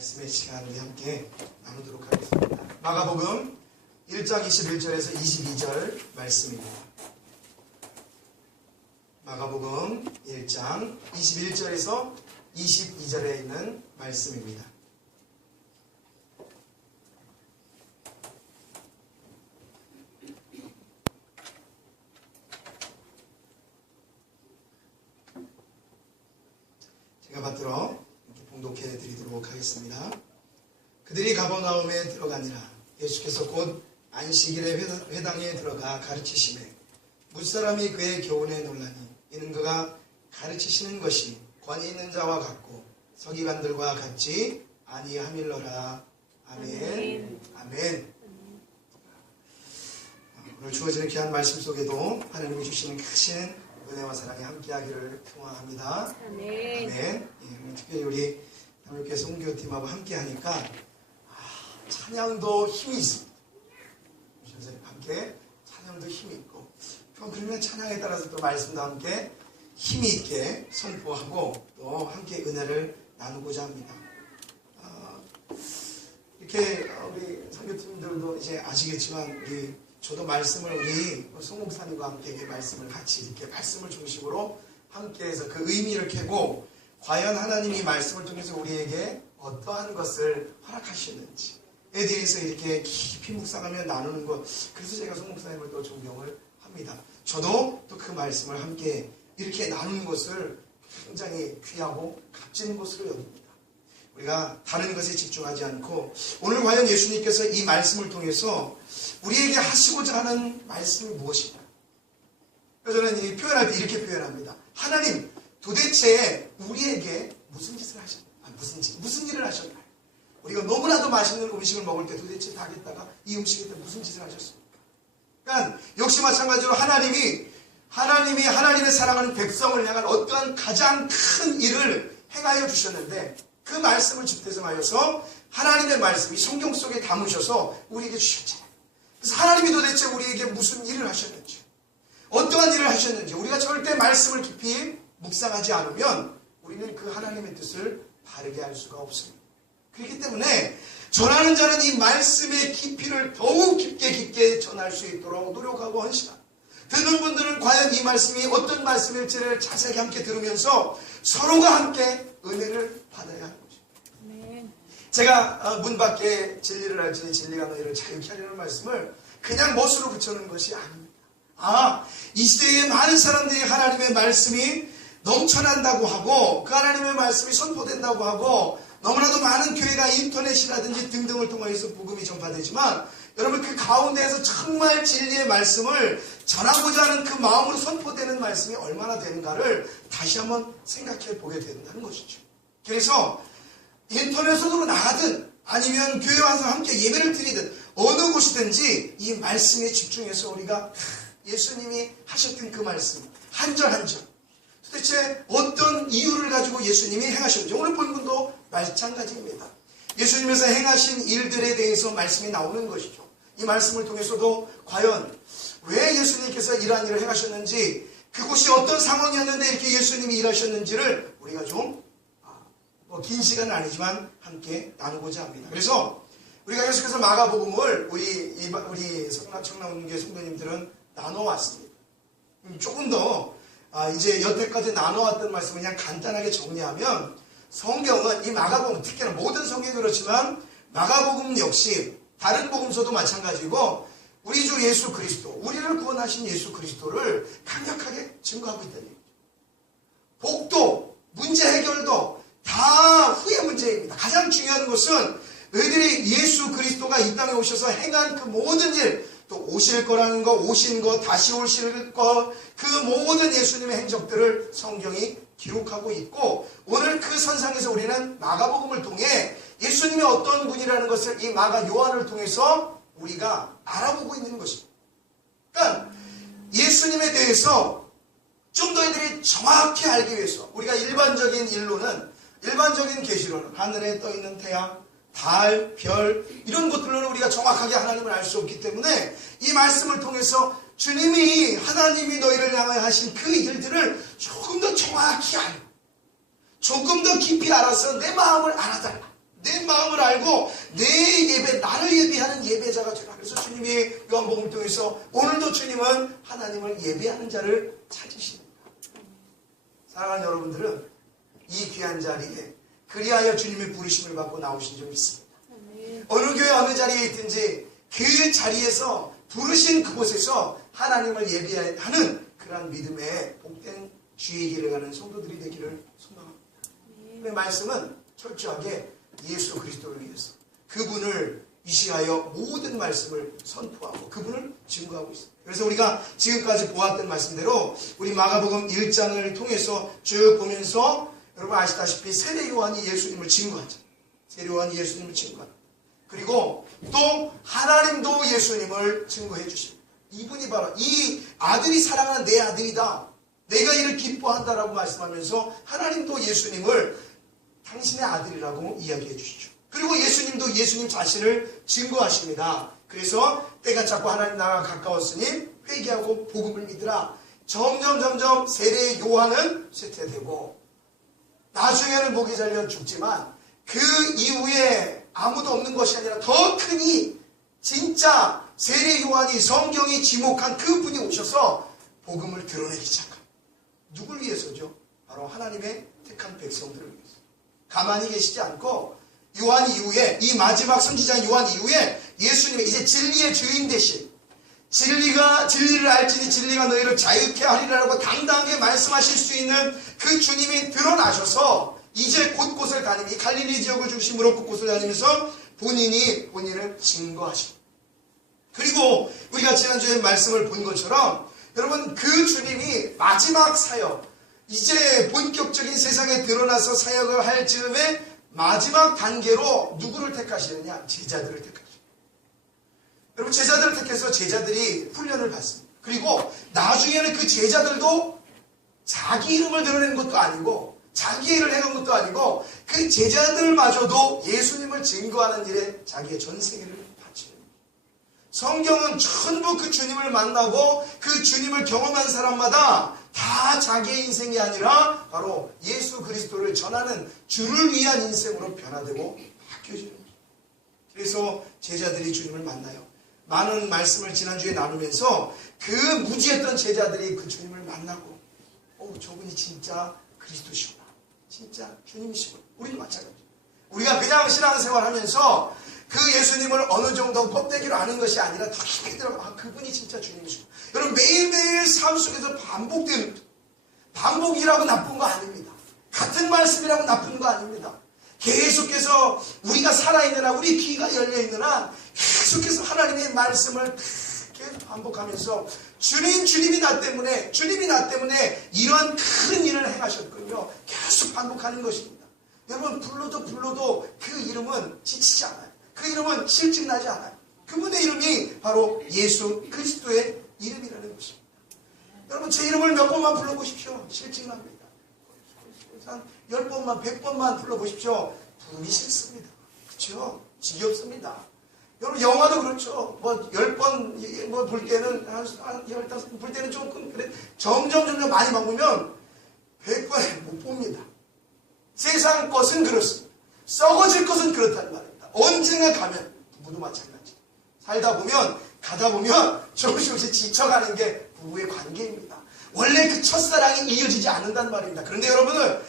말씀의 시간 우리 함께 나누도록 하겠습니다. 마가복음 1장 21절에서 22절 말씀입니다. 마가복음 1장 21절에서 22절에 있는 말씀입니다. 제가 받들어 봉독해 드리도록 하겠습니다. 그들이 가버나움에 들어가니라. 예수께서 곧 안식일에 회당에 들어가 가르치시매 무사람이 그의 교훈에 놀라니 이는 그가 가르치시는 것이 권위 있는 자와 같고 서기관들과 같지 아니함일러라. 아멘. 아멘. 오늘 주어지는 귀한 말씀 속에도 하나님이 주시는 크신 은혜와 사랑이 함께하기를 소망합니다. 아멘. 아멘. 특별히 우리 남일교회 선교팀하고 함께하니까 찬양도 힘이 있습니다. 선생님 함께 찬양도 힘이 있고 그러면 찬양에 따라서 또 말씀도 함께 힘이 있게 선포하고 또 함께 은혜를 나누고자 합니다. 이렇게 우리 선교팀들도 이제 아시겠지만 저도 말씀을 우리 송 목사님과 함께 말씀을 같이 이렇게 말씀을 중심으로 함께해서 그 의미를 캐고 과연 하나님이 말씀을 통해서 우리에게 어떠한 것을 허락하시는지에 대해서 이렇게 깊이 묵상하며 나누는 것, 그래서 제가 송 목사님을 또 존경을 합니다. 저도 또 그 말씀을 함께 이렇게 나누는 것을 굉장히 귀하고 값진 것으로 여깁니다. 우리가 다른 것에 집중하지 않고 오늘 과연 예수님께서 이 말씀을 통해서 우리에게 하시고자 하는 말씀이 무엇이냐? 저는 이 표현할 때 이렇게 표현합니다. 하나님, 도대체 우리에게 무슨 짓을 하셨나요? 무슨 일을 하셨나요? 우리가 너무나도 맛있는 음식을 먹을 때 도대체 닭에다가 이 음식에 무슨 짓을 하셨습니까? 그러니까 역시 마찬가지로 하나님이 하나님의 사랑하는 백성을 향한 어떠한 가장 큰 일을 행하여 주셨는데 그 말씀을 집대성하여서 하나님의 말씀이 성경 속에 담으셔서 우리에게 주셨잖아요. 그래서 하나님이 도대체 우리에게 무슨 일을 하셨는지, 어떠한 일을 하셨는지 우리가 절대 말씀을 깊이 묵상하지 않으면 우리는 그 하나님의 뜻을 바르게 알 수가 없습니다. 그렇기 때문에 전하는 자는 이 말씀의 깊이를 더욱 깊게 전할 수 있도록 노력하고 헌신합니다. 듣는 분들은 과연 이 말씀이 어떤 말씀일지를 자세히 함께 들으면서 서로가 함께 은혜를 받아야 하는 거죠. 제가 문 밖에 진리를 알지 진리가 너희를 자유케 하려는 말씀을 그냥 멋으로 붙여놓은 것이 아닙니다. 이 시대에 많은 사람들이 하나님의 말씀이 넘쳐난다고 하고 그 하나님의 말씀이 선포된다고 하고 너무나도 많은 교회가 인터넷이라든지 등등을 통해서 복음이 전파되지만 여러분 그 가운데에서 정말 진리의 말씀을 전하고자 하는 그 마음으로 선포되는 말씀이 얼마나 되는가를 다시 한번 생각해 보게 된다는 것이죠. 그래서 인터넷으로 나가든 아니면 교회 와서 함께 예배를 드리든 어느 곳이든지 이 말씀에 집중해서 우리가 예수님이 하셨던 그 말씀 한 절 한 절 도대체 어떤 이유를 가지고 예수님이 행하셨는지 오늘 본문도 마찬가지입니다. 예수님께서 행하신 일들에 대해서 말씀이 나오는 것이죠. 이 말씀을 통해서도 과연 왜 예수님께서 이러한 일을 행하셨는지 그곳이 어떤 상황이었는데 이렇게 예수님이 일하셨는지를 우리가 좀 긴 시간은 아니지만 함께 나누고자 합니다. 그래서 우리가 계속해서 마가복음을 우리 청남교회 성도님들은 나눠왔습니다. 조금 더 이제 여태까지 나눠왔던 말씀을 그냥 간단하게 정리하면 성경은 이 마가복음 특히나 모든 성경이 그렇지만 마가복음 역시 다른 복음서도 마찬가지고 우리 주 예수 그리스도 우리를 구원하신 예수 그리스도를 강력하게 증거하고 있다는 얘기죠. 복도 문제 해결도 다 후의 문제입니다. 가장 중요한 것은 너희들이 예수 그리스도가 이 땅에 오셔서 행한 그 모든 일 또 오실 거라는 거 오신 거 다시 오실 거 그 모든 예수님의 행적들을 성경이 기록하고 있고 오늘 그 선상에서 우리는 마가복음을 통해 예수님이 어떤 분이라는 것을 이 마가 요한을 통해서 우리가 알아보고 있는 것입니다. 그러니까 예수님에 대해서 좀 더 애들이 정확히 알기 위해서 우리가 일반적인 계시로는 하늘에 떠있는 태양, 달, 별 이런 것들로는 우리가 정확하게 하나님을 알 수 없기 때문에 이 말씀을 통해서 주님이 하나님이 너희를 향하여 하신 그 일들을 조금 더 정확히 알고 조금 더 깊이 알아서 내 마음을 알아달라. 내 마음 말고 내 예배, 나를 예배하는 예배자가 되라. 그래서 주님이 요한복음을 통해서 오늘도 주님은 하나님을 예배하는 자를 찾으십니다. 사랑하는 여러분들은 이 귀한 자리에 그리하여 주님의 부르심을 받고 나오신 줄 믿습니다. 어느 교회 어느 자리에 있든지 그 자리에서 부르신 그곳에서 하나님을 예배하는 그러한 믿음의 복된 주의 길을 가는 성도들이 되기를 소망합니다. 그 말씀은 철저하게 예수 그리스도를 위해서 그분을 위시하여 모든 말씀을 선포하고 그분을 증거하고 있습니다. 그래서 우리가 지금까지 보았던 말씀대로 우리 마가복음 1장을 통해서 쭉 보면서 여러분 아시다시피 세례 요한이 예수님을 증거하잖아요. 세례 요한이 예수님을 증거합니다. 그리고 또 하나님도 예수님을 증거해 주십니다. 이분이 바로 이 아들이 사랑하는 내 아들이다. 내가 이를 기뻐한다라고 말씀하면서 하나님도 예수님을 당신의 아들이라고 이야기해 주시죠. 그리고 예수님도 예수님 자신을 증거하십니다. 그래서 때가 자꾸 하나님 나라가 가까웠으니 회개하고 복음을 믿으라. 점점 세례 요한은 쇠퇴되고 나중에는 목이 잘려 죽지만 그 이후에 아무도 없는 것이 아니라 더 크니 진짜 세례 요한이 성경이 지목한 그분이 오셔서 복음을 드러내기 시작합니다. 누굴 위해서죠? 바로 하나님의 택한 백성들을 위해서. 가만히 계시지 않고 요한 이후에 이 마지막 선지자 요한 이후에 예수님의 이제 진리의 주인 되신 진리를 알지니 진리가 너희를 자유케 하리라고 당당하게 말씀하실 수 있는 그 주님이 드러나셔서 이제 곳곳을 다니며 갈릴리 지역을 중심으로 곳곳을 다니면서 본인을 증거하십니다. 그리고 우리가 지난주에 말씀을 본 것처럼 여러분 그 주님이 마지막 사역 이제 본격적인 세상에 드러나서 사역을 할 즈음에 마지막 단계로 누구를 택하시느냐? 제자들을 택하십니다. 여러분 제자들을 택해서 제자들이 훈련을 받습니다. 그리고 나중에는 그 제자들도 자기 이름을 드러내는 것도 아니고 자기 일을 해놓은 것도 아니고 그 제자들마저도 예수님을 증거하는 일에 자기의 전생애를 바치는 거예요. 성경은 전부 그 주님을 만나고 그 주님을 경험한 사람마다 다 자기의 인생이 아니라 바로 예수 그리스도를 전하는 주를 위한 인생으로 변화되고 바뀌어지는 거예요. 그래서 제자들이 주님을 만나요. 많은 말씀을 지난주에 나누면서 그 무지했던 제자들이 그 주님을 만나고 저분이 진짜 그리스도시구나. 진짜 주님이시구나. 우리도 마찬가지예요. 우리가 그냥 신앙생활 하면서 그 예수님을 어느 정도 껍데기로 아는 것이 아니라 더 깊이 들어가 그분이 진짜 주님이시구나. 여러분 매일매일 삶 속에서 반복되는 반복이라고 나쁜 거 아닙니다. 같은 말씀이라고 나쁜 거 아닙니다. 계속해서 우리가 살아있는 한 우리 귀가 열려있는 한 계속해서 하나님의 말씀을 계속 반복하면서 주님이 나 때문에 이러한 큰 일을 행하셨군요. 계속 반복하는 것입니다. 여러분 불러도 그 이름은 지치지 않아요. 그 이름은 실증나지 않아요. 그분의 이름이 바로 예수 그리스도의 이름이라는 것입니다. 여러분 제 이름을 몇 번만 불러보십시오. 실증납니다. 한 10번만 100번만 불러보십시오. 부르기 싫습니다. 그렇죠? 지겹습니다. 여러분 영화도 그렇죠. 10번 볼 때는 한 15번 볼 때는 조금 그래. 점점 많이 바꾸면 100번에 못 봅니다. 세상 것은 그렇습니다. 썩어질 것은 그렇다는 말입니다. 언젠가 가면 부부도 마찬가지. 가다 보면 조금씩 지쳐가는 게 부부의 관계입니다. 원래 그 첫사랑이 이어지지 않는다는 말입니다. 그런데 여러분은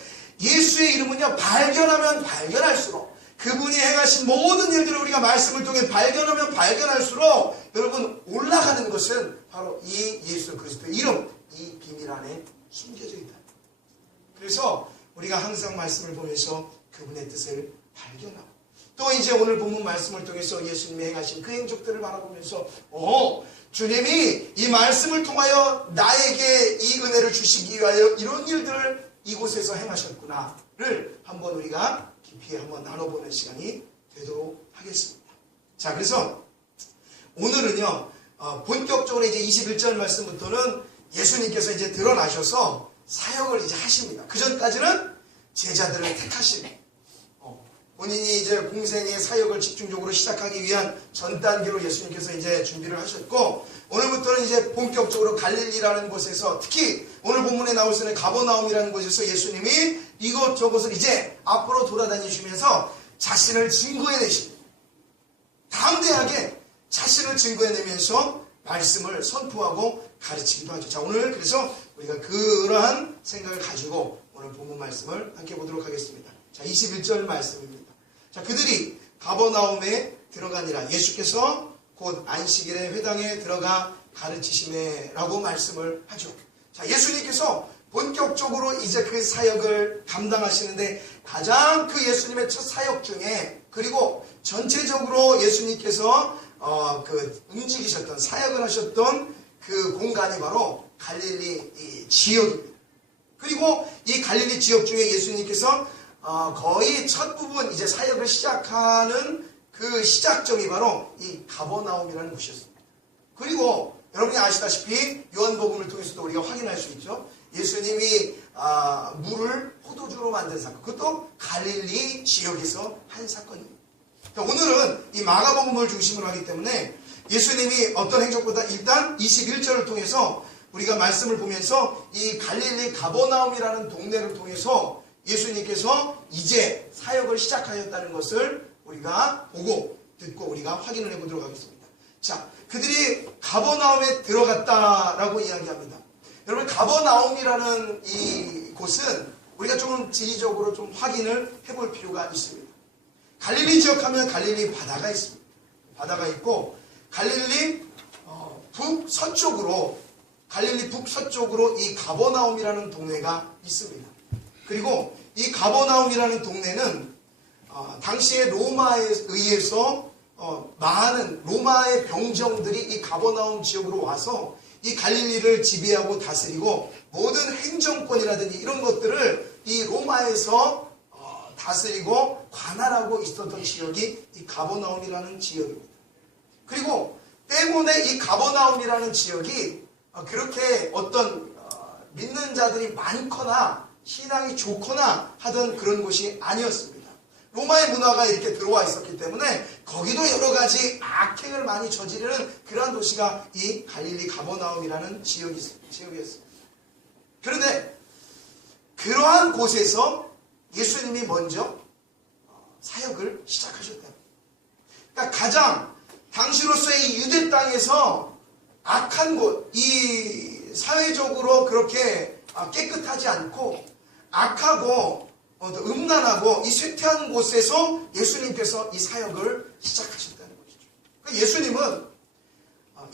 예수의 이름은요 발견하면 발견할수록 그분이 행하신 모든 일들을 우리가 말씀을 통해 발견하면 발견할수록 여러분 올라가는 것은 바로 이 예수 그리스도의 이름, 이 비밀 안에 숨겨져 있다. 그래서 우리가 항상 말씀을 보면서 그분의 뜻을 발견하고 또 이제 오늘 본문 말씀을 통해서 예수님이 행하신 그 행적들을 바라보면서 주님이 이 말씀을 통하여 나에게 이 은혜를 주시기 위하여 이런 일들을 이곳에서 행하셨구나를 한번 우리가 깊이 한번 나눠보는 시간이 되도록 하겠습니다. 자, 그래서 오늘은요 본격적으로 이제 21절 말씀부터는 예수님께서 이제 드러나셔서 사역을 이제 하십니다. 그 전까지는 제자들을 택하시고 본인이 이제 공생의 사역을 집중적으로 시작하기 위한 전 단계로 예수님께서 이제 준비를 하셨고 오늘부터는 이제 본격적으로 갈릴리라는 곳에서 특히 오늘 본문에 나올 수 있는 가버나움이라는 곳에서 예수님이 이곳저곳을 이제 앞으로 돌아다니시면서 자신을 증거해내십니다. 담대하게 자신을 증거해내면서 말씀을 선포하고 가르치기도 하죠. 자, 오늘 그래서 우리가 그러한 생각을 가지고 오늘 본문 말씀을 함께 보도록 하겠습니다. 자, 21절 말씀입니다. 자, 그들이 가버나움에 들어가니라. 예수께서 곧 안식일에 회당에 들어가 가르치심에라고 말씀을 하죠. 자, 예수님께서 본격적으로 이제 그 사역을 감당하시는데 가장 그 예수님의 첫 사역 중에 그리고 전체적으로 예수님께서 움직이셨던 사역을 하셨던 그 공간이 바로 갈릴리 지역입니다. 그리고 이 갈릴리 지역 중에 예수님께서 거의 첫 부분 이제 사역을 시작하는 그 시작점이 바로 이 가버나움이라는 곳이었습니다. 그리고 여러분이 아시다시피 요한복음을 통해서도 우리가 확인할 수 있죠. 예수님이 물을 포도주로 만든 사건, 그것도 갈릴리 지역에서 한 사건입니다. 오늘은 이 마가복음을 중심으로 하기 때문에 예수님이 어떤 행적보다 일단 21절을 통해서 우리가 말씀을 보면서 이 갈릴리 가버나움이라는 동네를 통해서 예수님께서 이제 사역을 시작하셨다는 것을 우리가 보고 듣고 우리가 확인을 해보도록 하겠습니다. 자, 그들이 가버나움에 들어갔다라고 이야기합니다. 여러분, 가버나움이라는 이 곳은 우리가 조금 지리적으로 좀 확인을 해볼 필요가 있습니다. 갈릴리 지역 하면 갈릴리 바다가 있습니다. 바다가 있고 갈릴리 북서쪽으로 이 가버나움이라는 동네가 있습니다. 그리고 이 가버나움이라는 동네는 당시에 로마에 의해서 많은 로마의 병정들이 이 가버나움 지역으로 와서 이 갈릴리를 지배하고 다스리고 모든 행정권이라든지 이런 것들을 이 로마에서 다스리고 관할하고 있었던 지역이 이 가버나움이라는 지역입니다. 그리고 때문에 이 가버나움이라는 지역이 그렇게 어떤 믿는 자들이 많거나 신앙이 좋거나 하던 그런 곳이 아니었습니다. 로마의 문화가 이렇게 들어와 있었기 때문에 거기도 여러 가지 악행을 많이 저지르는 그러한 도시가 이 갈릴리 가버나움이라는 지역이었습니다. 그런데 그러한 곳에서 예수님이 먼저 사역을 시작하셨다. 그러니까 가장 당시로서의 이 유대 땅에서 악한 곳, 이 사회적으로 그렇게 깨끗하지 않고 악하고 음란하고 이 쇠퇴한 곳에서 예수님께서 이 사역을 시작하셨다는 것이죠. 그러니까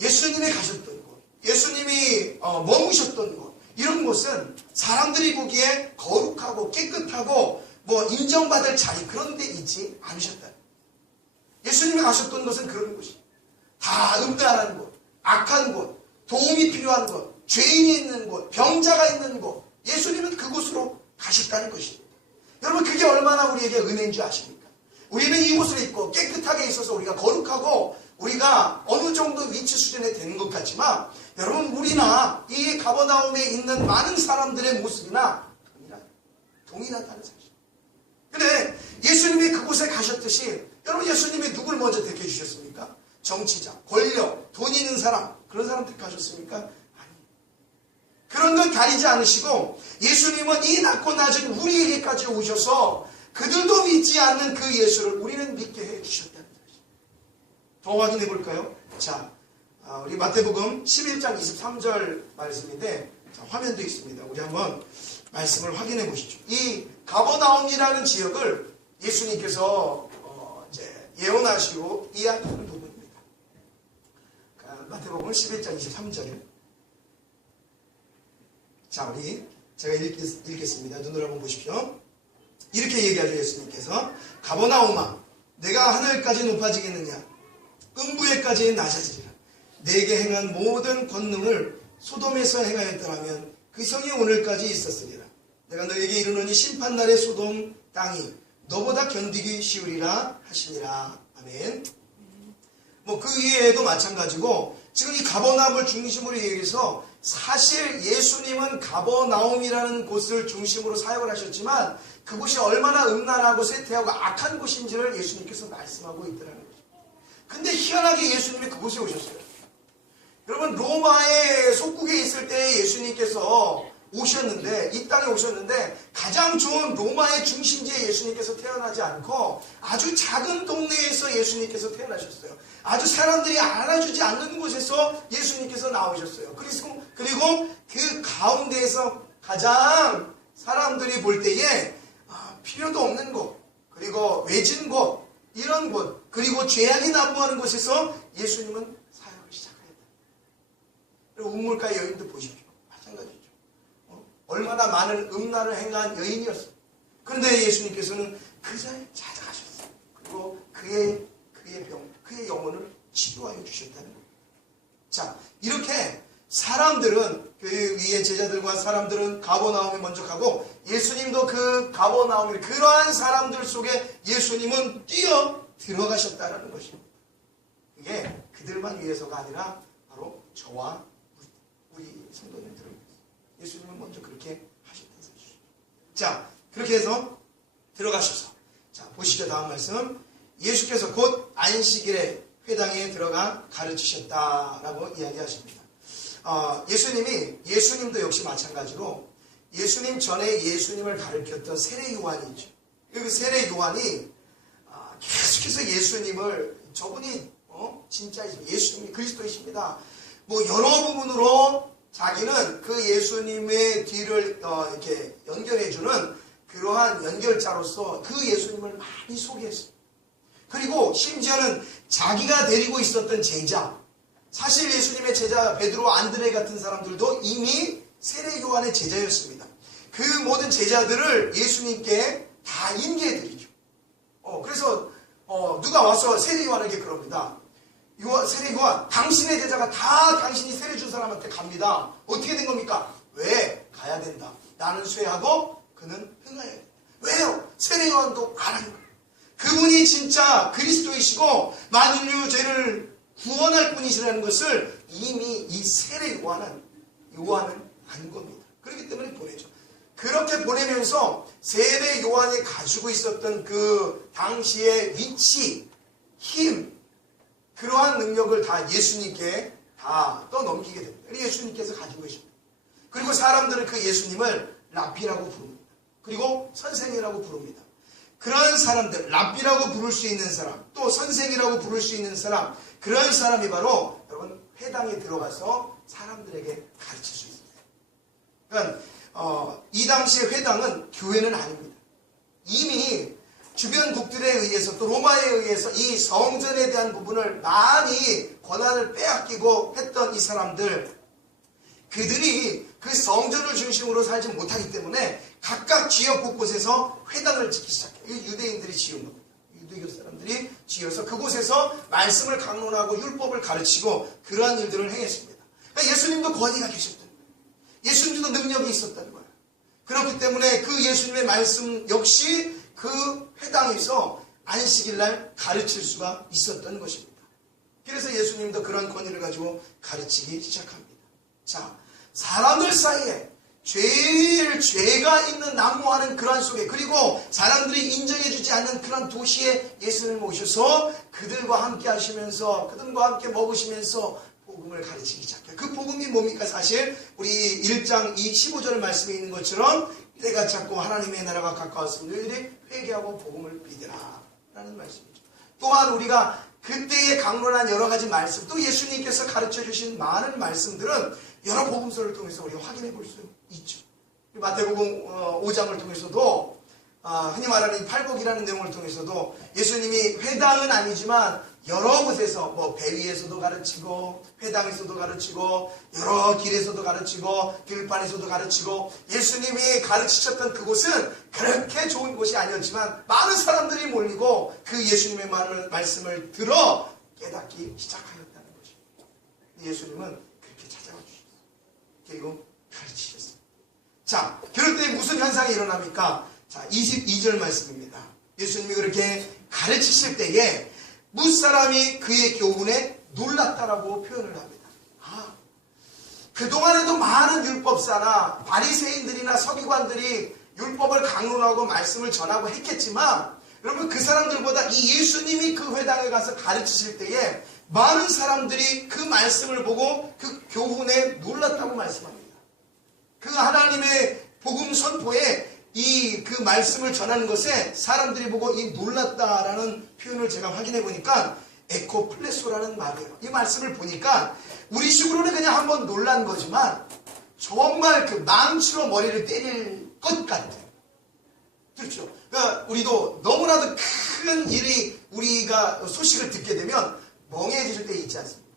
예수님이 가셨던 곳, 예수님이 머무셨던 곳, 이런 곳은 사람들이 보기에 거룩하고 깨끗하고 인정받을 자리 그런 데 있지 않으셨다. 예수님이 가셨던 곳은 그런 곳이 다 음란한 곳, 악한 곳, 도움이 필요한 곳, 죄인이 있는 곳, 병자가 있는 곳, 예수님은 그곳으로 가셨다는 것입니다. 여러분, 그게 얼마나 우리에게 은혜인 줄 아십니까? 우리는 이곳을 있고 깨끗하게 있어서 우리가 거룩하고 우리가 어느 정도 위치 수준에 되는 것 같지만 여러분, 우리나 이 가버나움에 있는 많은 사람들의 모습이나 동일하다는 사실. 근데 예수님이 그곳에 가셨듯이 여러분, 예수님이 누굴 먼저 택해주셨습니까? 정치자, 권력, 돈 있는 사람, 그런 사람 택하셨습니까? 아니. 그런 걸 가리지 않으시고 예수님은 이 낮고 낮은 우리에게까지 오셔서 그들도 믿지 않는 그 예수를 우리는 믿게 해주셨다는 것입니다. 더 확인해 볼까요? 자, 우리 마태복음 11장 23절 말씀인데 화면도 있습니다. 우리 한번 말씀을 확인해 보시죠. 이 가버나움이라는 지역을 예수님께서 이제 예언하시고 이야기하는 부분입니다. 마태복음 11장 23절. 자, 제가 읽겠습니다. 눈으로 한번 보십시오. 이렇게 얘기하죠. 예수님께서 가버나움아, 내가 하늘까지 높아지겠느냐? 음부에까지 낮아지리라. 내게 행한 모든 권능을 소돔에서 행하였더라면 그 성이 오늘까지 있었으리라. 내가 너에게 이르노니 심판날의 소돔 땅이 너보다 견디기 쉬우리라 하시니라. 아멘. 그 이외에도 마찬가지고 지금 이 가버나움을 중심으로 얘기해서 사실 예수님은 가버나움이라는 곳을 중심으로 사역을 하셨지만 그곳이 얼마나 음란하고 쇠퇴하고 악한 곳인지를 예수님께서 말씀하고 있더라는 거죠. 근데 희한하게 예수님이 그곳에 오셨어요. 여러분, 로마의 속국에 있을 때 예수님께서 오셨는데, 이 땅에 오셨는데 가장 좋은 로마의 중심지에 예수님께서 태어나지 않고 아주 작은 동네에서 예수님께서 태어나셨어요. 아주 사람들이 알아주지 않는 곳에서 예수님께서 나오셨어요. 그리고 그 가운데에서 가장 사람들이 볼 때에 필요도 없는 곳, 그리고 외진 곳, 이런 곳, 그리고 죄악이 난무하는 곳에서 예수님은 사역을 시작하였다. 그리고 우물가 여인도 보십시오. 마찬가지죠. 얼마나 많은 음란을 행한 여인이었어요. 그런데 예수님께서는 그 자리에 찾아가셨어요. 그리고 그의 그의 영혼을 치료하여 주셨다는 거예요. 자, 이렇게 사람들은, 그 위에 제자들과 사람들은 가버나움에 먼저 가고, 예수님도 그 가버나움에, 그러한 사람들 속에 예수님은 뛰어 들어가셨다는 것입니다. 이게 그들만 위해서가 아니라 바로 저와 우리 성도님들을 위해서. 예수님은 먼저 그렇게 하셨다는 사실이죠. 자, 그렇게 해서 들어가셔서, 자, 보시죠. 다음 말씀. 예수께서 곧 안식일에 회당에 들어가 가르치셨다라고 이야기하십니다. 예수님도 역시 마찬가지로 예수님 전에 예수님을 가르쳤던 세례 요한이 있죠. 그 세례 요한이 계속해서 예수님을, 저분이 진짜 예수님이 그리스도이십니다, 뭐 여러 부분으로 자기는 그 예수님의 뒤를 이렇게 연결해주는 그러한 연결자로서 그 예수님을 많이 소개했어요. 그리고 심지어는 자기가 데리고 있었던 제자, 사실 예수님의 제자 베드로, 안드레 같은 사람들도 이미 세례 요한의 제자였습니다. 그 모든 제자들을 예수님께 다 인계해드리죠. 그래서 누가 와서 세례 요한에게 그럽니다. 세례 요한, 당신의 제자가 다 당신이 세례 준 사람한테 갑니다. 어떻게 된 겁니까? 왜? 가야 된다. 나는 쇠하고 그는 흥하여야 된다. 왜요? 세례 요한도 가라는 거예요. 그분이 진짜 그리스도이시고 만인류 죄를 구원할 분이시라는 것을 이미 이 세례 요한은 안 겁니다. 그렇기 때문에 보내죠. 그렇게 보내면서 세례 요한이 가지고 있었던 그 당시의 위치, 힘, 그러한 능력을 다 예수님께 다 떠넘기게 됩니다. 예수님께서 가지고 계십니다. 그리고 사람들은 그 예수님을 랍비라고 부릅니다. 그리고 선생이라고 부릅니다. 그런 사람들, 랍비라고 부를 수 있는 사람, 또 선생이라고 부를 수 있는 사람, 그런 사람이 바로 여러분 회당에 들어가서 사람들에게 가르칠 수 있습니다. 그러니까 이 당시의 회당은 교회는 아닙니다. 이미 주변국들에 의해서, 또 로마에 의해서 이 성전에 대한 부분을 많이 권한을 빼앗기고 했던 이 사람들, 그들이 그 성전을 중심으로 살지 못하기 때문에 각각 지역 곳곳에서 회당을 짓기 시작해요. 유대인들이 지은 겁니다. 유대교 사람들이 지어서 그곳에서 말씀을 강론하고 율법을 가르치고 그러한 일들을 행했습니다. 그러니까 예수님도 권위가 계셨던 거예요. 예수님도 능력이 있었던 거예요. 그렇기 때문에 그 예수님의 말씀 역시 그 회당에서 안식일날 가르칠 수가 있었던 것입니다. 그래서 예수님도 그런 권위를 가지고 가르치기 시작합니다. 자, 사람들 사이에 죄가 있는 난무하는 그런 속에, 그리고 사람들이 인정해주지 않는 그런 도시에 예수님을 모셔서 그들과 함께 하시면서, 그들과 함께 먹으시면서 복음을 가르치기 시작해요. 그 복음이 뭡니까? 사실 우리 1장 15절 말씀에 있는 것처럼 때가 찼고 하나님의 나라가 가까웠으니 너희들이 회개하고 복음을 믿으라 라는 말씀이죠. 또한 우리가 그때에 강론한 여러 가지 말씀, 또 예수님께서 가르쳐 주신 많은 말씀들은 여러 복음서를 통해서 우리가 확인해 볼 수 있죠. 마태복음 5장을 통해서도, 흔히 말하는 팔복이라는 내용을 통해서도 예수님이 회당은 아니지만 여러 곳에서, 뭐 배 위에서도 가르치고 회당에서도 가르치고 여러 길에서도 가르치고 들판에서도 가르치고, 예수님이 가르치셨던 그곳은 그렇게 좋은 곳이 아니었지만 많은 사람들이 몰리고 그 예수님의 말씀을 들어 깨닫기 시작하였다는 것입니다. 예수님은 그렇게 찾아와 주셨어요. 그리고 가르치셨어요. 자, 그럴 때 무슨 현상이 일어납니까? 자, 22절 말씀입니다. 예수님이 그렇게 가르치실 때에 무사람이 그의 교훈에 놀랐다라고 표현을 합니다. 그동안에도 많은 율법사나 바리새인들이나 서기관들이 율법을 강론하고 말씀을 전하고 했겠지만, 여러분 그 사람들보다 이 예수님이 그 회당에 가서 가르치실 때에 많은 사람들이 그 말씀을 보고 그 교훈에 놀랐다고 말씀합니다. 그 하나님의 복음 선포에 그 말씀을 전하는 것에 사람들이 보고 이 놀랐다라는 표현을 제가 확인해 보니까 에코플레소라는 말이에요. 이 말씀을 보니까 우리식으로는 그냥 한번 놀란 거지만 정말 그 망치로 머리를 때릴 것 같아요. 그렇죠. 그러니까 우리도 너무나도 큰 일이 우리가 소식을 듣게 되면 멍해질 때 있지 않습니까?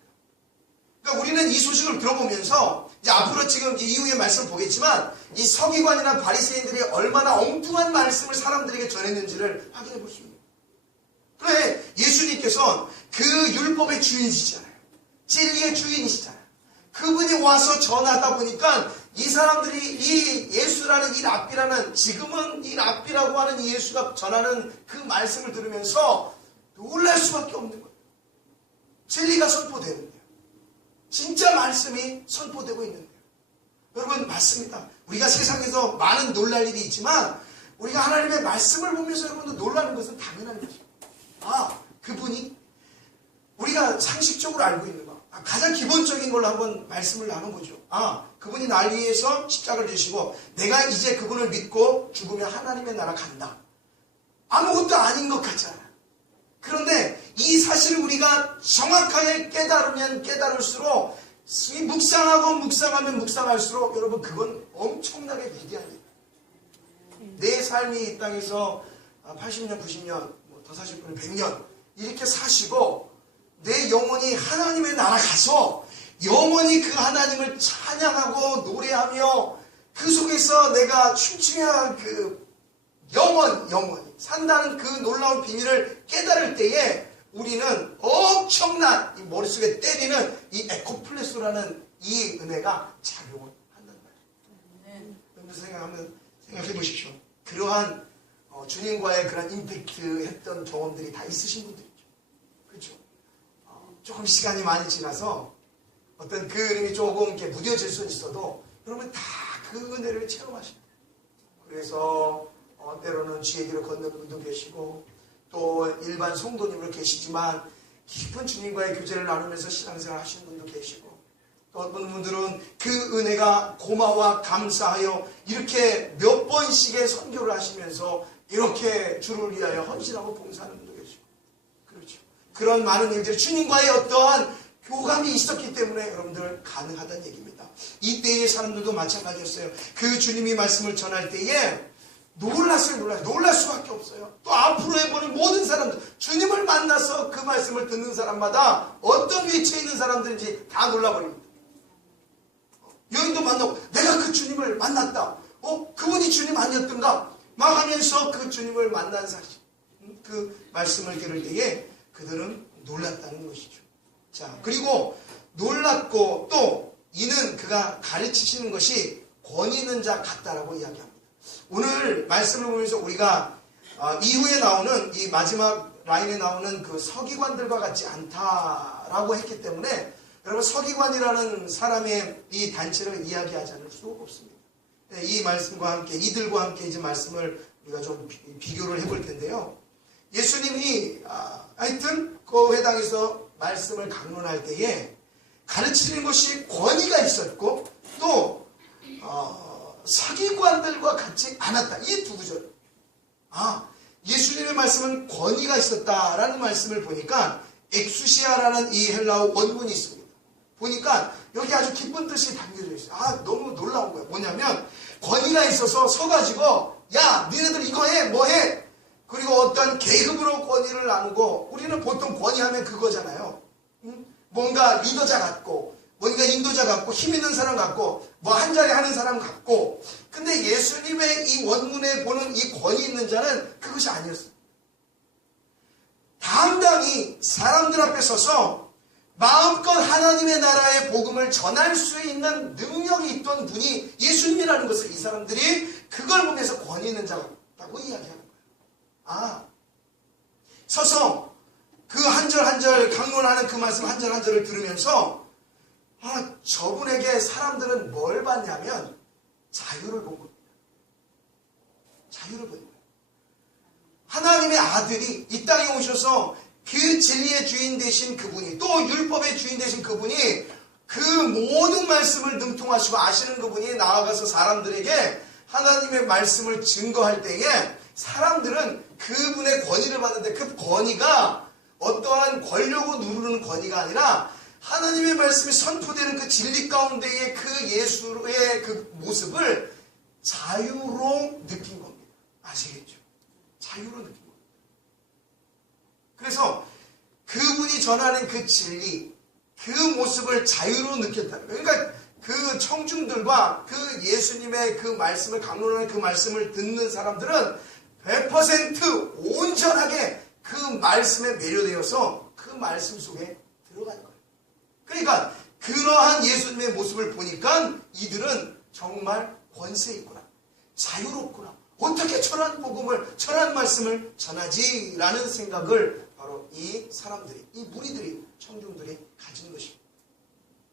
그러니까 우리는 이 소식을 들어보면서 이제 앞으로 지금 이후의 말씀을 보겠지만 이 서기관이나 바리새인들이 얼마나 엉뚱한 말씀을 사람들에게 전했는지를 확인해 볼 수 있는 거예요. 그래 예수님께서는 그 율법의 주인이시잖아요. 진리의 주인이시잖아요. 그분이 와서 전하다 보니까 이 사람들이 이 예수라는 이 랍비라는 지금은 이 랍비라고 하는 이 예수가 전하는 그 말씀을 들으면서 놀랄 수밖에 없는 거예요. 진리가 선포되는데요. 진짜 말씀이 선포되고 있는데요. 여러분 맞습니다. 우리가 세상에서 많은 놀랄 일이 있지만 우리가 하나님의 말씀을 보면서 여러분도 놀라는 것은 당연한 것입니다. 그분이 우리가 상식적으로 알고 있는 것 가장 기본적인 걸로 한번 말씀을 나눠보죠. 그분이 날 위해서 십자가를 지시고 내가 이제 그분을 믿고 죽으면 하나님의 나라 간다. 아무것도 아닌 것 같잖아요. 그런데 이 사실을 우리가 정확하게 깨달으면 깨달을수록 묵상하면 묵상할수록 여러분 그건 엄청나게 위대한 일이에요. 내 삶이 이 땅에서 80년, 90년, 더 사실 분은 100년 이렇게 사시고 내 영혼이 하나님의 나라 가서 영원히 그 하나님을 찬양하고 노래하며 그 속에서 내가 춤추며 그 영원히 산다는 그 놀라운 비밀을 깨달을 때에 우리는 엄청난 이 머릿속에 때리는 이 에코플레소라는 이 은혜가 작용을 한단 말이에요. 여러분 생각해 보십시오. 그러한 주님과의 그런 임팩트 했던 경험들이 다 있으신 분들이죠. 그렇죠? 조금 시간이 많이 지나서 어떤 그 이름이 조금 이렇게 무뎌질 수는 있어도 여러분 다 그 은혜를 체험하십니다. 그래서 때로는 쥐의 길을 걷는 분도 계시고 또 일반 성도님으로 계시지만 깊은 주님과의 교제를 나누면서 신앙생활 하시는 분도 계시고 또 어떤 분들은 그 은혜가 고마워 감사하여 이렇게 몇 번씩의 선교를 하시면서 이렇게 주를 위하여 헌신하고 봉사하는 분도 계시고 그렇죠. 그런 많은 일들 주님과의 어떠한 교감이 있었기 때문에 여러분들 가능하다는 얘기입니다. 이때의 사람들도 마찬가지였어요. 그 주님이 말씀을 전할 때에 놀랐어요. 놀랄 수밖에 없어요. 또 앞으로 해보는 모든 사람들 주님을 만나서 그 말씀을 듣는 사람마다 어떤 위치에 있는 사람들인지 다 놀라버립니다. 여인도 만나고 내가 그 주님을 만났다. 그분이 주님 아니었던가 막 하면서 그 주님을 만난 사실 그 말씀을 들을 때에 그들은 놀랐다는 것이죠. 자, 그리고 놀랐고 또 이는 그가 가르치시는 것이 권위 있는 자 같다라고 이야기합니다. 오늘 말씀을 보면서 우리가 이후에 나오는 이 마지막 라인에 나오는 그 서기관들과 같지 않다라고 했기 때문에 여러분 서기관이라는 사람의 이 단체를 이야기하지 않을 수 없습니다. 이 말씀과 함께 이들과 함께 이제 말씀을 우리가 좀 비교를 해볼 텐데요. 예수님이 하여튼 그 회당에서 말씀을 강론할 때에 가르치는 것이 권위가 있었고 또 서기관들과 같지 않았다. 이 두 구절. 예수님의 말씀은 권위가 있었다라는 말씀을 보니까 엑수시아라는 이 헬라어 원문이 있습니다. 보니까 여기 아주 깊은 뜻이 담겨져 있어요. 너무 놀라운 거예요. 뭐냐면 권위가 있어서 서가지고 야 니네들 이거 해 뭐 해. 그리고 어떤 계급으로 권위를 나누고 우리는 보통 권위하면 그거잖아요. 뭔가 리더자 같고 뭔가 인도자 같고 힘 있는 사람 같고 뭐 한 자리 하는 사람 같고 근데 예수님의 이 원문에 보는 이 권위 있는 자는 그것이 아니었어요. 당당히 사람들 앞에 서서 마음껏 하나님의 나라의 복음을 전할 수 있는 능력이 있던 분이 예수님이라는 것을 이 사람들이 그걸 보면서 권위 있는 자라고 이야기하는 거예요. 서서 그 한 절 한 절 강론하는 그 말씀 한 절 한 절을 들으면서 저분에게 사람들은 뭘 받냐면 자유를 본 겁니다. 자유를 본 거예요. 하나님의 아들이 이 땅에 오셔서 그 진리의 주인 되신 그분이 또 율법의 주인 되신 그분이 그 모든 말씀을 능통하시고 아시는 그분이 나아가서 사람들에게 하나님의 말씀을 증거할 때에 사람들은 그분의 권위를 받는데 그 권위가 어떠한 권력을 누르는 권위가 아니라 하나님의 말씀이 선포되는 그 진리 가운데의 그 예수의 그 모습을 자유로 느낀 겁니다. 아시겠죠? 자유로 느낀 겁니다. 그래서 그분이 전하는 그 진리, 그 모습을 자유로 느꼈다는 거예요. 그러니까 그 청중들과 그 예수님의 그 말씀을 강론하는 그 말씀을 듣는 사람들은 100% 온전하게 그 말씀에 매료되어서 그 말씀 속에 들어가는 거예요. 그러니까 그러한 예수님의 모습을 보니까 이들은 정말 권세 있구나, 자유롭구나, 어떻게 천한 복음을, 천한 말씀을 전하지라는 생각을 바로 이 사람들이, 이 무리들이, 청중들이 가진 것입니다.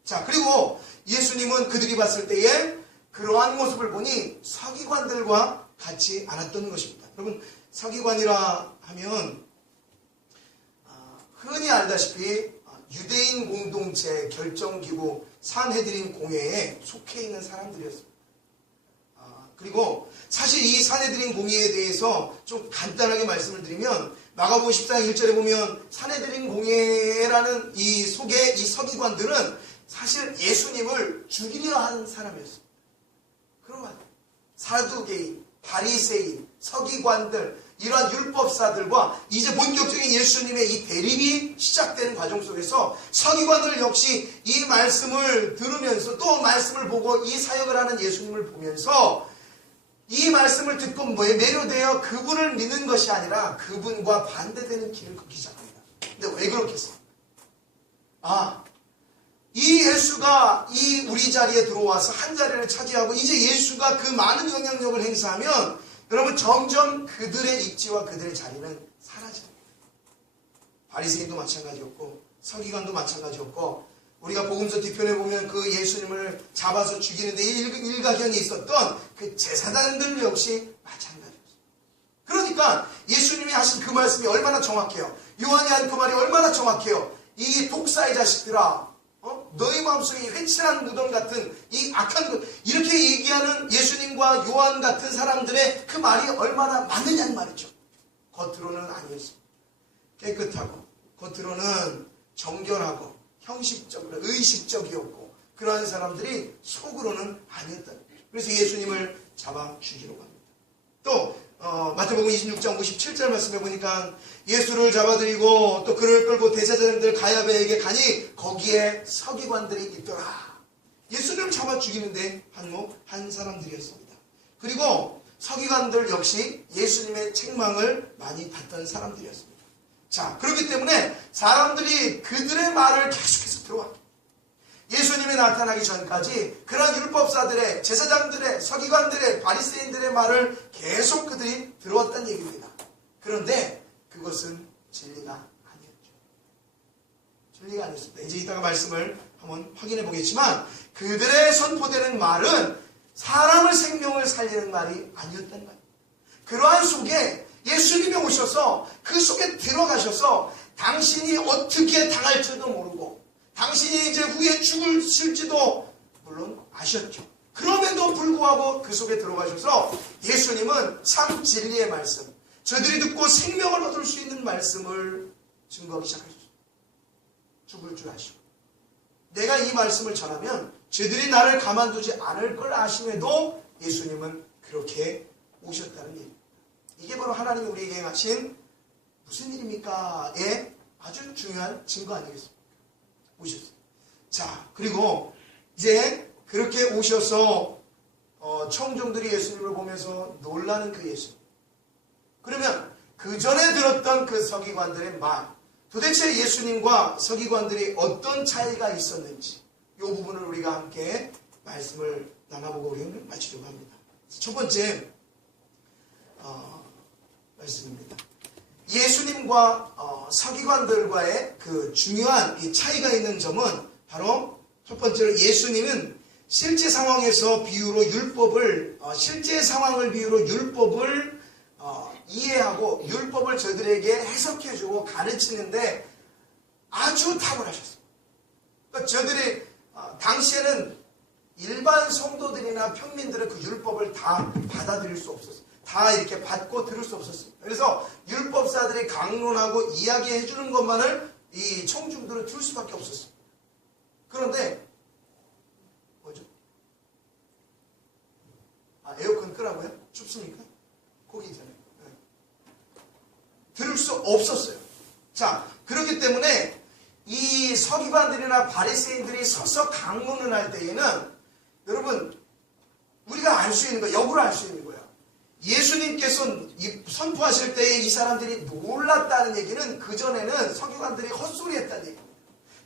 자, 그리고 예수님은 그들이 봤을 때에 그러한 모습을 보니 서기관들과 같지 않았던 것입니다. 여러분, 서기관이라 하면 흔히 알다시피 유대인 공동체 결정기구 산헤드린 공회에 속해 있는 사람들이었습니다. 그리고 사실 이 산헤드린 공회에 대해서 좀 간단하게 말씀을 드리면 마가복음 14장 1절에 보면 산헤드린 공회라는 이 속에 이 서기관들은 사실 예수님을 죽이려 하는 사람이었습니다. 그런 거 사두개인, 바리새인, 서기관들, 이러한 율법사들과 이제 본격적인 예수님의 이 대립이 시작되는 과정 속에서 서기관들 역시 이 말씀을 들으면서 또 말씀을 보고 이 사역을 하는 예수님을 보면서 이 말씀을 듣고 뭐에 매료되어 그분을 믿는 것이 아니라 그분과 반대되는 길을 걷기 시작합니다. 근데 왜 그렇겠어요? 이 예수가 이 우리 자리에 들어와서 한 자리를 차지하고 이제 예수가 그 많은 영향력을 행사하면 여러분 점점 그들의 입지와 그들의 자리는 사라집니다. 바리새인도 마찬가지였고 서기관도 마찬가지였고 우리가 복음서 뒤편에 보면 그 예수님을 잡아서 죽이는데 일가견이 있었던 그 제사장들 역시 마찬가지였어요. 그러니까 예수님이 하신 그 말씀이 얼마나 정확해요. 요한이 한 그 말이 얼마나 정확해요. 이 독사의 자식들아, 너희 마음속에 이 회칠한 무덤 같은 이 악한 것, 이렇게 얘기하는 예수님과 요한 같은 사람들의 그 말이 얼마나 맞느냐는 말이죠. 겉으로는 아니었습니다. 깨끗하고 겉으로는 정결하고 형식적으로 의식적이었고 그러한 사람들이 속으로는 아니었다는 거죠. 그래서 예수님을 잡아 죽이려고 합니다. 또 마태복음 26장 57절 말씀해 보니까 예수를 잡아들이고 또 그를 끌고 대제사장들 가야베에게 가니 거기에 서기관들이 있더라. 예수님을 잡아 죽이는데 한몫한 사람들이었습니다. 그리고 서기관들 역시 예수님의 책망을 많이 받던 사람들이었습니다. 자, 그렇기 때문에 사람들이 그들의 말을 계속해서 들어왔다. 예수님이 나타나기 전까지 그런 율법사들의, 제사장들의, 서기관들의, 바리새인들의 말을 계속 그들이 들어왔다는 얘기입니다. 그런데 그것은 진리가 아니었죠. 진리가 아니었습니다. 이제 이따가 말씀을 한번 확인해 보겠지만 그들의 선포되는 말은 사람의 생명을 살리는 말이 아니었단 말이에요. 그러한 속에 예수님이 오셔서 그 속에 들어가셔서 당신이 어떻게 당할지도 모르고 당신이 이제 후에 죽을지도 물론 아셨죠. 그럼에도 불구하고 그 속에 들어가셔서 예수님은 참 진리의 말씀, 저들이 듣고 생명을 얻을 수 있는 말씀을 증거하기 시작하셨어요. 죽을 줄 아시고 내가 이 말씀을 전하면 저들이 나를 가만두지 않을 걸 아심에도 예수님은 그렇게 오셨다는 얘기입니다. 이게 바로 하나님이 우리에게 행하신 무슨 일입니까?의 아주 중요한 증거 아니겠습니까? 오셨어요. 자, 그리고 이제 그렇게 오셔서 청중들이 예수님을 보면서 놀라는 그 예수님. 그러면 그 전에 들었던 그 서기관들의 말, 도대체 예수님과 서기관들이 어떤 차이가 있었는지 이 부분을 우리가 함께 말씀을 나눠보고 우리는 마치려고 합니다. 첫 번째 말씀입니다. 예수님과 서기관들과의 그 중요한 이 차이가 있는 점은 바로 첫 번째로 예수님은 실제 상황에서 비유로 율법을 실제 상황을 비유로 율법을 이해하고 율법을 저들에게 해석해주고 가르치는데 아주 탁월하셨어요. 그러니까 저들이 당시에는 일반 성도들이나 평민들은 그 율법을 다 받아들일 수 없었어요. 다 이렇게 받고 들을 수 없었어요. 그래서 율법사들이 강론하고 이야기해 주는 것만을 이 청중들은 들을 수밖에 없었어요. 그런데 뭐죠? 에어컨 끄라고요? 춥습니까? 거기 있잖아요. 네. 들을 수 없었어요. 자, 그렇기 때문에 이 서기관들이나 바리새인들이 서서 강론을 할 때에는 여러분 우리가 알 수 있는 거, 역으로 알 수 있는 거야. 예수님께서 선포하실 때에 이 사람들이 놀랐다는 얘기는 그전에는 서기관들이 헛소리했다는 얘기입니다.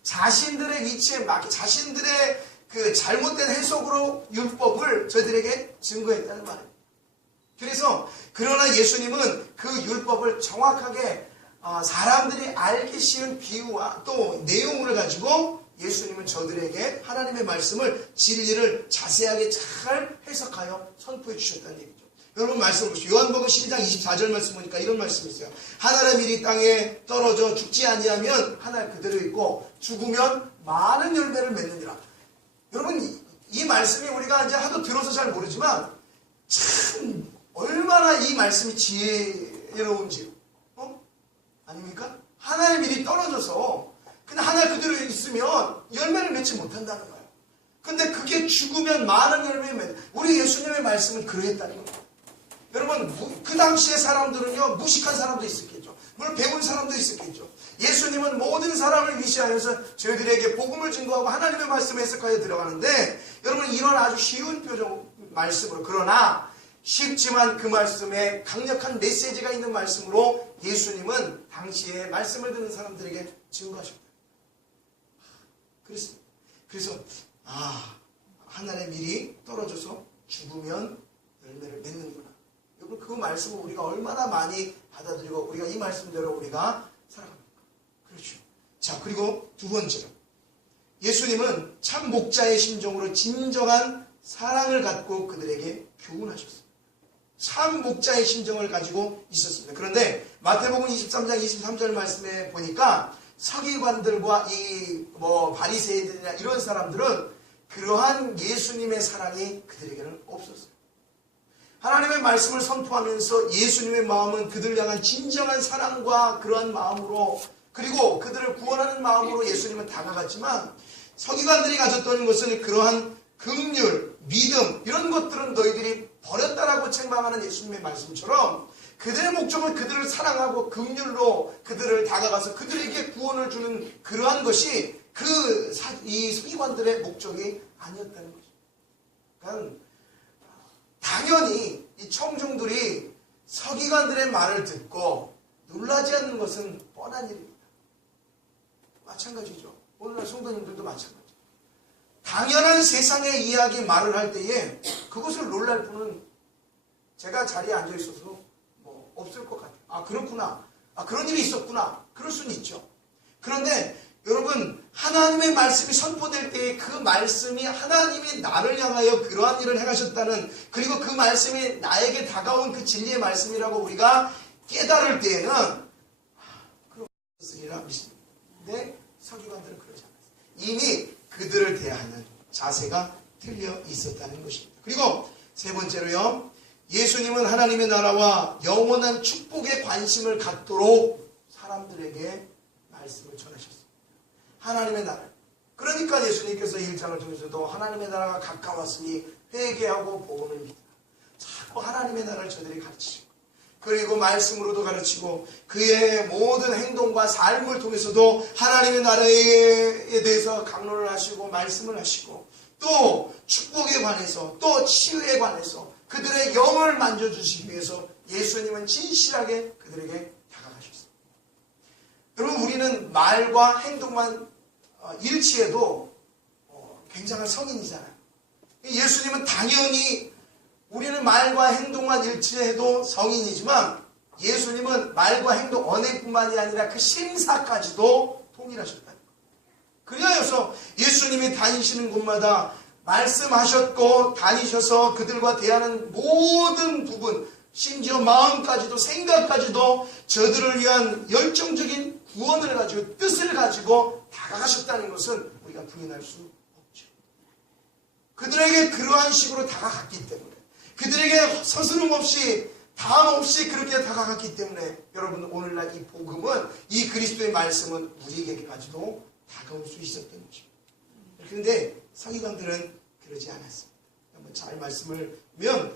자신들의 위치에 맞게 자신들의 그 잘못된 해석으로 율법을 저희들에게 증거했다는 말입니다. 그래서 그러나 예수님은 그 율법을 정확하게 사람들이 알기 쉬운 비유와 또 내용을 가지고 예수님은 저들에게 하나님의 말씀을 진리를 자세하게 잘 해석하여 선포해 주셨다는 얘기죠. 여러분 말씀 보시죠. 요한복음 12장 24절 말씀 보니까 이런 말씀이 있어요. 하나의 밀이 땅에 떨어져 죽지 아니하면 하나 그대로 있고 죽으면 많은 열매를 맺느니라. 여러분 이 말씀이 우리가 이제 하도 들어서 잘 모르지만 참 얼마나 이 말씀이 지혜로운지 아닙니까? 하나의 밀이 떨어져서 그냥 하나 그대로 있으면 열매를 맺지 못한다는 거예요. 근데 그게 죽으면 많은 열매를 맺는 우리 예수님의 말씀은 그러했다는 거예요. 여러분 그 당시의 사람들은요 무식한 사람도 있었겠죠. 물론 배운 사람도 있었겠죠. 예수님은 모든 사람을 위시하여서 저희들에게 복음을 증거하고 하나님의 말씀을 해석하여 들어가는데 여러분 이런 아주 쉬운 표정 말씀으로 그러나 쉽지만 그 말씀에 강력한 메시지가 있는 말씀으로 예수님은 당시에 말씀을 듣는 사람들에게 증거하셨다. 그래서 하나의 밀이 떨어져서 죽으면 열매를 맺는구나. 여러분 그 말씀을 우리가 얼마나 많이 받아들이고 우리가 이 말씀대로 우리가 살아갑니까? 그렇죠. 자, 그리고 두 번째로 예수님은 참 목자의 심정으로 진정한 사랑을 갖고 그들에게 교훈하셨어요. 참 목자의 심정을 가지고 있었습니다. 그런데 마태복음 23장 23절 말씀에 보니까 서기관들과 이 바리새인들이나 이런 사람들은 그러한 예수님의 사랑이 그들에게는 없었어요. 하나님의 말씀을 선포하면서 예수님의 마음은 그들을 향한 진정한 사랑과 그러한 마음으로 그리고 그들을 구원하는 마음으로 예수님은 다가갔지만 서기관들이 가졌던 것은 그러한 긍휼, 믿음 이런 것들은 너희들이 버렸다라고 책망하는 예수님의 말씀처럼 그들의 목적은 그들을 사랑하고 긍휼로 그들을 다가가서 그들에게 구원을 주는 그러한 것이 이 서기관들의 목적이 아니었다는 거죠. 그러니까 당연히 이 청중들이 서기관들의 말을 듣고 놀라지 않는 것은 뻔한 일입니다. 마찬가지죠. 오늘날 성도님들도 마찬가지죠. 당연한 세상의 이야기 말을 할 때에 그것을 놀랄 분은 제가 자리에 앉아 있어서 없을 것 같아요. 그렇구나. 그런 일이 있었구나. 그럴 수는 있죠. 그런데 여러분 하나님의 말씀이 선포될 때에 그 말씀이 하나님이 나를 향하여 그러한 일을 행하셨다는 그리고 그 말씀이 나에게 다가온 그 진리의 말씀이라고 우리가 깨달을 때에는 그런 것이라 믿습니다. 근데 서기관들은 그러지 않았어요. 이미 그들을 대하는 자세가 틀려 있었다는 것입니다. 그리고 세 번째로요. 예수님은 하나님의 나라와 영원한 축복에 관심을 갖도록 사람들에게 말씀을 전하셨습니다. 하나님의 나라. 그러니까 예수님께서 1장을 통해서도 하나님의 나라가 가까웠으니 회개하고 복음을 믿으라. 자꾸 하나님의 나라를 저들이 가르치시고 그리고 말씀으로도 가르치고 그의 모든 행동과 삶을 통해서도 하나님의 나라에 대해서 강론을 하시고 말씀을 하시고 또 축복에 관해서 또 치유에 관해서 그들의 영을 만져주시기 위해서 예수님은 진실하게 그들에게 다가가셨습니다. 여러분 우리는 말과 행동만 일치해도 굉장한 성인이잖아요. 예수님은 당연히 우리는 말과 행동만 일치해도 성인이지만 예수님은 말과 행동 언행뿐만이 아니라 그 심사까지도 통일하셨다는 거예요. 그리하여서 예수님이 다니시는 곳마다 말씀하셨고 다니셔서 그들과 대하는 모든 부분 심지어 마음까지도 생각까지도 저들을 위한 열정적인 구원을 가지고 뜻을 가지고 다가가셨다는 것은 우리가 부인할 수 없죠. 그들에게 그러한 식으로 다가갔기 때문에, 그들에게 서스름 없이 다함 없이 그렇게 다가갔기 때문에 여러분 오늘날 이 복음은, 이 그리스도의 말씀은 우리에게까지도 다가올 수 있었던 것입니다. 그런데 서기관들은 그러지 않았습니다. 한번 잘 말씀을 보면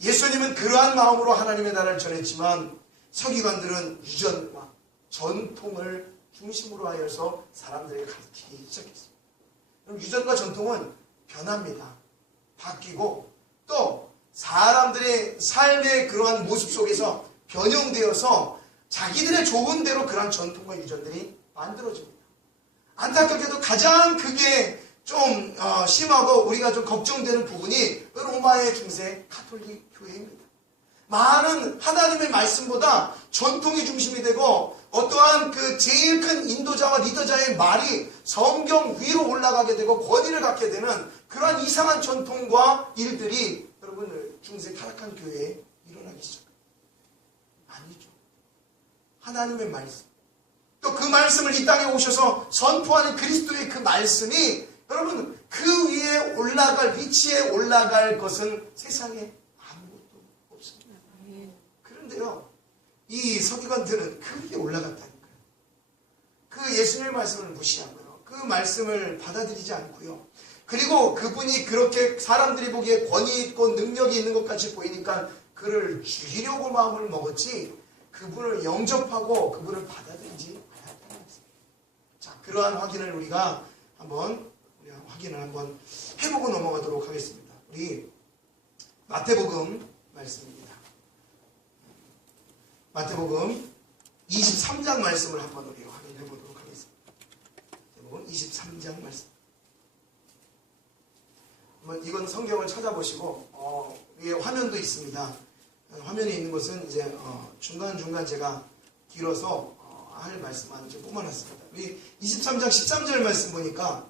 예수님은 그러한 마음으로 하나님의 나라를 전했지만 서기관들은 유전과 전통을 중심으로 하여서 사람들에게 가르치기 시작했습니다. 그럼 유전과 전통은 변합니다. 바뀌고 또 사람들의 삶의 그러한 모습 속에서 변형되어서 자기들의 좋은 대로 그러한 전통과 유전들이 만들어집니다. 안타깝게도 가장 그게 좀 심하고 우리가 좀 걱정되는 부분이 로마의 중세 가톨릭 교회입니다. 많은 하나님의 말씀보다 전통이 중심이 되고 어떠한 그 제일 큰 인도자와 리더자의 말이 성경 위로 올라가게 되고 권위를 갖게 되는 그러한 이상한 전통과 일들이 여러분 중세 타락한 교회에 일어나기 시작합니다. 아니죠. 하나님의 말씀, 또 그 말씀을 이 땅에 오셔서 선포하는 그리스도의 그 말씀이 여러분 그 위에 올라갈, 위치에 올라갈 것은 세상에 아무것도 없습니다. 그런데요, 이 서기관들은 그 위에 올라갔다니까요. 그 예수님의 말씀을 무시하고요, 그 말씀을 받아들이지 않고요, 그리고 그분이 그렇게 사람들이 보기에 권위 있고 능력이 있는 것 같이 보이니까 그를 죽이려고 마음을 먹었지 그분을 영접하고 그분을 받아들이지 않았다는 것입니다. 자, 그러한 확인을 우리가 한번 해보고 넘어가도록 하겠습니다. 우리 마태복음 말씀입니다. 마태복음 23장 말씀을 한번 우리 확인해 보도록 하겠습니다. 마태복음 23장 말씀. 이건 성경을 찾아보시고 위에 화면도 있습니다. 화면에 있는 것은 이제 중간중간 제가 길어서 할 말씀만 좀 뽑아놨습니다. 우리 23장 13절 말씀 보니까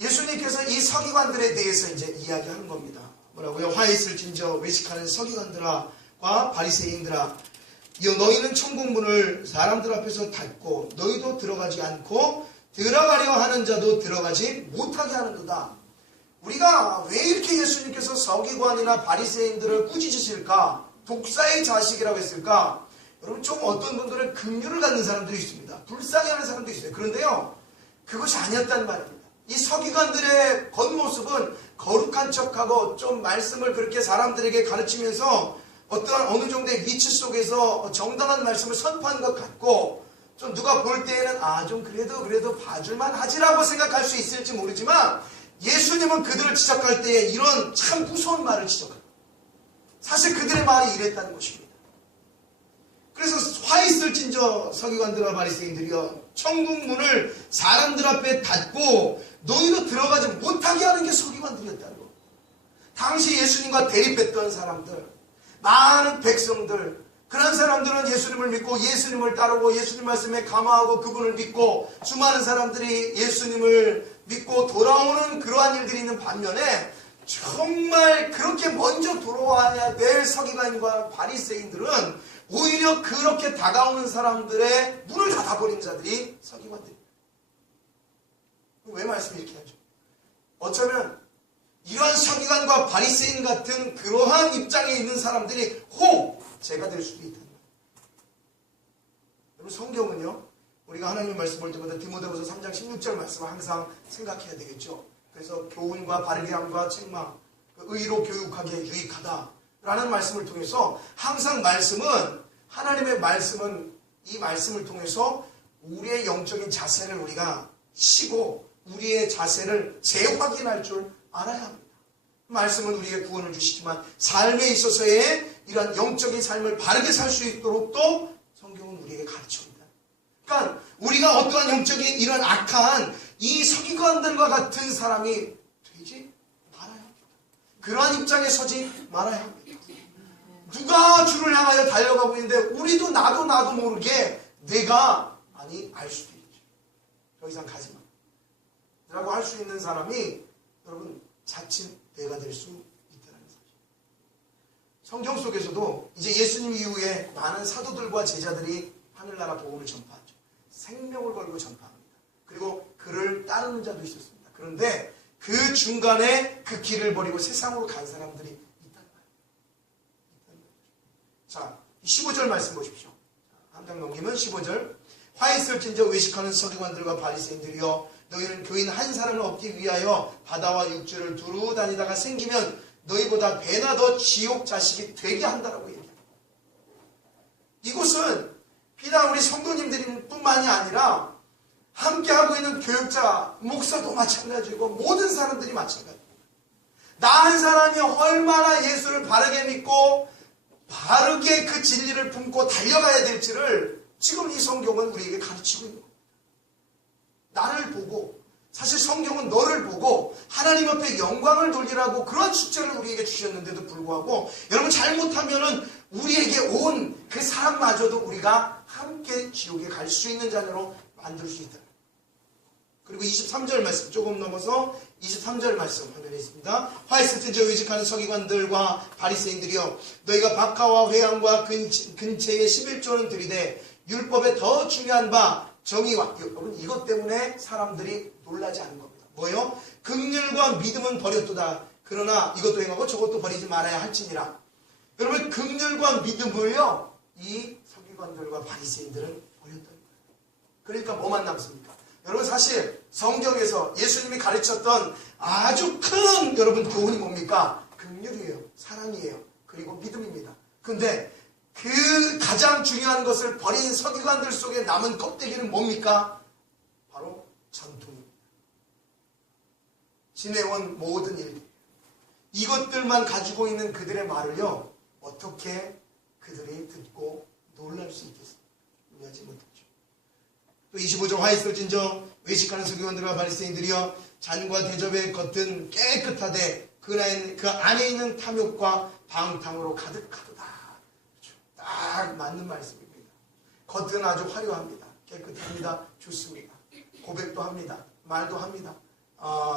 예수님께서 이 서기관들에 대해서 이제 이야기하는 겁니다. 뭐라고요? 화 있을진저 외식하는 서기관들과 바리새인들아, 너희는 천국 문을 사람들 앞에서 닫고 너희도 들어가지 않고 들어가려 하는 자도 들어가지 못하게 하는도다. 우리가 왜 이렇게 예수님께서 서기관이나 바리새인들을 꾸짖으실까? 독사의 자식이라고 했을까? 여러분, 좀 어떤 분들은 긍휼을 갖는 사람들이 있습니다. 불쌍해하는 사람도 있어요. 그런데요, 그것이 아니었단 말입니다. 이 서기관들의 겉모습은 거룩한 척하고 좀 말씀을 그렇게 사람들에게 가르치면서 어떠한 어느 정도의 위치 속에서 정당한 말씀을 선포한 것 같고, 좀 누가 볼 때에는 좀 그래도 봐줄만 하지라고 생각할 수 있을지 모르지만 예수님은 그들을 지적할 때에 이런 참 무서운 말을 지적합니다. 사실 그들의 말이 이랬다는 것입니다. 그래서 화 있을진저 서기관들과 바리새인들이여, 천국 문을 사람들 앞에 닫고 너희도 들어가지 못하게 하는 게 서기관들이었다는 거. 당시 예수님과 대립했던 사람들, 많은 백성들, 그런 사람들은 예수님을 믿고 예수님을 따르고 예수님 말씀에 감화하고 그분을 믿고 수많은 사람들이 예수님을 믿고 돌아오는 그러한 일들이 있는 반면에 정말 그렇게 먼저 돌아와야 될 서기관과 바리새인들은 오히려 그렇게 다가오는 사람들의 문을 닫아버린 자들이 서기관들입니다. 왜 말씀을 이렇게 하죠? 어쩌면 이러한 서기관과 바리새인 같은 그러한 입장에 있는 사람들이 혹 제가 될 수도 있다는 거예요. 여러분, 성경은요, 우리가 하나님의 말씀 볼 때마다 디모데후서 3장 16절 말씀을 항상 생각해야 되겠죠. 그래서 교훈과 바르게 함과 책망, 의로 교육하기에 유익하다라는 말씀을 통해서 항상 말씀은, 하나님의 말씀은 이 말씀을 통해서 우리의 영적인 자세를 우리가 쉬고 우리의 자세를 재확인할 줄 알아야 합니다. 말씀은 우리에게 구원을 주시지만 삶에 있어서의 이러한 영적인 삶을 바르게 살 수 있도록 또 성경은 우리에게 가르쳐줍니다. 그러니까 우리가 어떠한 영적인 이런 악한 이 서기관들과 같은 사람이 되지 말아야 합니다. 그러한 입장에 서지 말아야 합니다. 누가 주를 향하여 달려가고 있는데 우리도 나도 모르게 내가 알 수도 있죠. 더 이상 가지 마 라고 할 수 있는 사람이 여러분 자칫 내가 될 수 있다는 사실. 성경 속에서도 이제 예수님 이후에 많은 사도들과 제자들이 하늘나라 복음을 전파하죠. 생명을 걸고 전파합니다. 그리고 그를 따르는 자도 있었습니다. 그런데 그 중간에 그 길을 버리고 세상으로 간 사람들이 있단 말이에요. 자, 15절 말씀 보십시오. 한 장 넘기면 15절. 화 있을진저 외식하는 서기관들과 바리새인들이여, 너희는 교인 한 사람을 얻기 위하여 바다와 육지를 두루 다니다가 생기면 너희보다 배나 더 지옥 자식이 되게 한다라고 얘기합니다. 이곳은 비단 우리 성도님들 뿐만이 아니라 함께하고 있는 교육자, 목사도 마찬가지고 모든 사람들이 마찬가지입니다. 나 한 사람이 얼마나 예수를 바르게 믿고 바르게 그 진리를 품고 달려가야 될지를 지금 이 성경은 우리에게 가르치고 있는 겁니다. 나를 보고, 사실 성경은 너를 보고 하나님 앞에 영광을 돌리라고 그런 숙제를 우리에게 주셨는데도 불구하고 여러분 잘못하면은 우리에게 온 그 사람마저도 우리가 함께 지옥에 갈 수 있는 자녀로 만들 수 있다. 그리고 23절 말씀 조금 넘어서 23절 말씀 화면에 있습니다. 화 있을진저 외식하는 서기관들과 바리새인들이여, 너희가 박하와 회당과 근처에 11조는 들이되 율법에 더 중요한 바 정의와, 여러분 이것 때문에 사람들이 놀라지 않는 겁니다. 뭐요? 긍휼과 믿음은 버렸도다. 그러나 이것도 행하고 저것도 버리지 말아야 할지니라. 여러분 긍휼과 믿음을요, 이 서기관들과 바리새인들은 버렸다는 거예요. 그러니까 뭐만 남습니까? 여러분 사실 성경에서 예수님이 가르쳤던 아주 큰 여러분 교훈이 뭡니까? 긍휼이에요. 사랑이에요. 그리고 믿음입니다. 근데 그 가장 중요한 것을 버린 서기관들 속에 남은 껍데기는 뭡니까? 바로 전통입니다. 지내온 모든 일, 이것들만 가지고 있는 그들의 말을요, 어떻게 그들이 듣고 놀랄 수 있겠습니까? 이해하지 못했죠. 또 25절 화 있을진저 외식하는 서기관들과 바리새인들이여, 잔과 대접의 겉은 깨끗하되 그 안에 있는 탐욕과 방탕으로 가득하도다. 딱 맞는 말씀입니다. 겉은 아주 화려합니다. 깨끗합니다. 좋습니다. 고백도 합니다. 말도 합니다.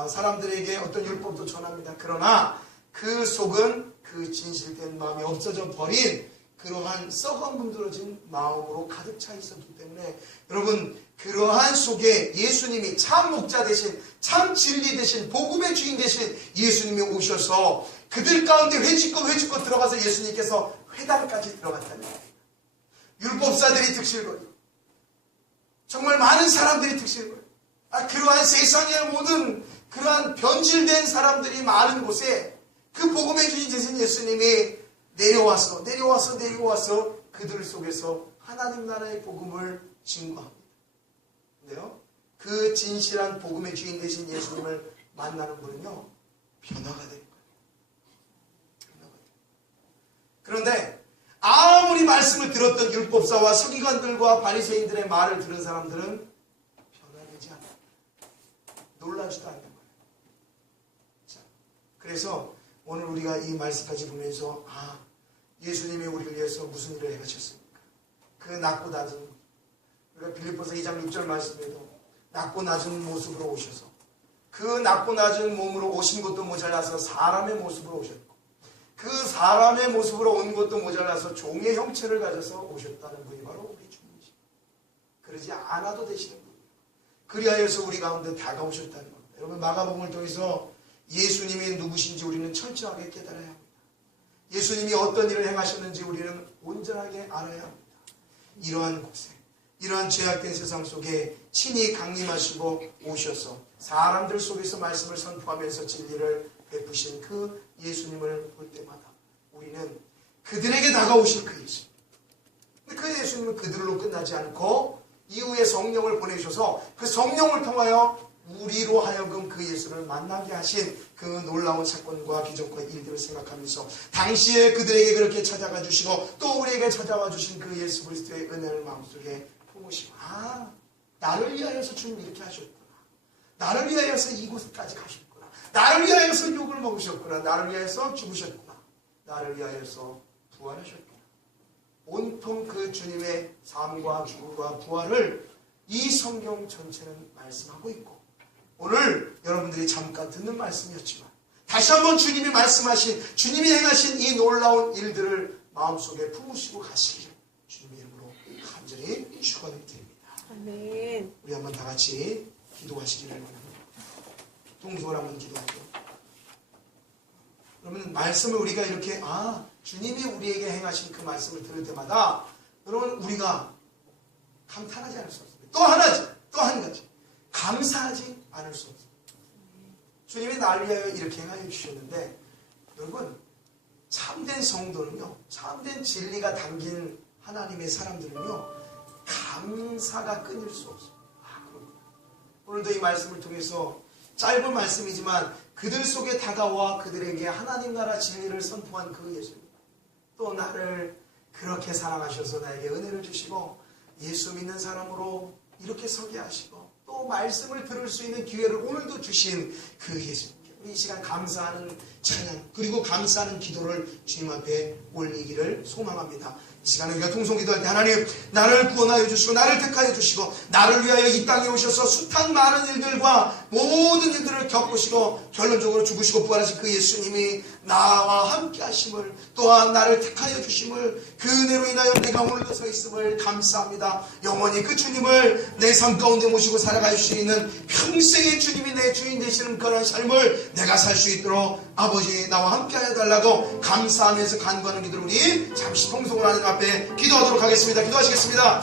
사람들에게 어떤 율법도 전합니다. 그러나 그 속은 그 진실된 마음이 없어져 버린 그러한 썩어 문드러진 마음으로 가득 차 있었기 때문에 여러분 그러한 속에 예수님이 참 목자 되신, 참 진리 되신, 복음의 주인 되신 예수님이 오셔서 그들 가운데 회집고 들어가서 예수님께서 회당까지 들어갔다는 거예요. 율법사들이 득실거리고 정말 많은 사람들이 득실거리고 그러한 세상의 모든 그러한 변질된 사람들이 많은 곳에 그 복음의 주인 되신 예수님이 내려와서 그들 속에서 하나님 나라의 복음을 증거합니다. 근데요, 그 진실한 복음의 주인 되신 예수님을 만나는 분은요, 변화가 되는 거예요. 그런데 아무리 말씀을 들었던 율법사와 서기관들과 바리새인들의 말을 들은 사람들은 변화되지 않아요. 놀라지도 않는 거예요. 자, 그래서 오늘 우리가 이 말씀까지 보면서 예수님이 우리를 위해서 무슨 일을 행하셨습니까? 그 낮고 낮은, 우리가 빌립보서 2장 6절 말씀에도 낮고 낮은 모습으로 오셔서 그 낮고 낮은 몸으로 오신 것도 모자라서 사람의 모습으로 오셨고 그 사람의 모습으로 온 것도 모자라서 종의 형체를 가져서 오셨다는 분이 바로 우리 주님이십니다. 그러지 않아도 되시는 분이에요. 그리하여서 우리 가운데 다가오셨다는 겁니다. 여러분 마가복음을 통해서 예수님이 누구신지 우리는 철저하게 깨달아야 합니다. 예수님이 어떤 일을 행하셨는지 우리는 온전하게 알아야 합니다. 이러한 곳에, 이러한 죄악된 세상 속에 친히 강림하시고 오셔서 사람들 속에서 말씀을 선포하면서 진리를 베푸신 그 예수님을 볼 때마다 우리는 그들에게 다가오실 그 예수님, 그 예수님은 그들로 끝나지 않고 이후에 성령을 보내셔서 그 성령을 통하여 우리로 하여금 그 예수를 만나게 하신 그 놀라운 사건과 기적과 일들을 생각하면서 당시에 그들에게 그렇게 찾아가 주시고 또 우리에게 찾아와 주신 그 예수 그리스도의 은혜를 마음속에 품으시고 나를 위하여서 주님 이렇게 하셨구나. 나를 위하여서 이곳까지 가셨구나. 나를 위하여서 욕을 먹으셨구나. 나를 위하여서 죽으셨구나. 나를 위하여서 부활하셨구나. 온통 그 주님의 삶과 죽음과 부활을 이 성경 전체는 말씀하고 있고 오늘 여러분들이 잠깐 듣는 말씀이었지만 다시 한번 주님이 말씀하신, 주님이 행하신 이 놀라운 일들을 마음속에 품으시고 가시기를 주님의 이름으로 간절히 축원을 드립니다. 아멘. 우리 한번 다 같이 기도하시기를 바랍니다. 동성을 한번 기도하죠. 그러면 말씀을 우리가 이렇게 주님이 우리에게 행하신 그 말씀을 들을 때마다 여러분 우리가 감탄하지 않을 수 없습니다. 또 한 가지 감사하지 않을 수 없습니다. 주님이 나를 위하여 이렇게 행하여 주셨는데 여러분 참된 성도는요, 참된 진리가 담긴 하나님의 사람들은요, 감사가 끊일 수 없어요. 그렇구나. 오늘도 이 말씀을 통해서 짧은 말씀이지만 그들 속에 다가와 그들에게 하나님 나라 진리를 선포한 그 예수님, 또 나를 그렇게 사랑하셔서 나에게 은혜를 주시고 예수 믿는 사람으로 이렇게 서게 하시고 또 말씀을 들을 수 있는 기회를 오늘도 주신 그 예수님께 우리 이 시간 감사하는 찬양 그리고 감사하는 기도를 주님 앞에 올리기를 소망합니다. 이 시간에 우리가 통성기도할 때 하나님 나를 구원하여 주시고 나를 택하여 주시고 나를 위하여 이 땅에 오셔서 숱한 많은 일들과 모든 일들을 겪으시고 결론적으로 죽으시고 부활하신 그 예수님이 나와 함께 하심을 또한 나를 택하여 주심을 그 은혜로 인하여 내가 오늘도 서 있음을 감사합니다. 영원히 그 주님을 내 삶 가운데 모시고 살아갈 수 있는 평생의 주님이 내 주인 되시는 그런 삶을 내가 살 수 있도록 아버지 나와 함께 하여 달라고 감사하면서 간구하는 기도를 우리 잠시 통성을 하는 앞에 기도하도록 하겠습니다. 기도하시겠습니다.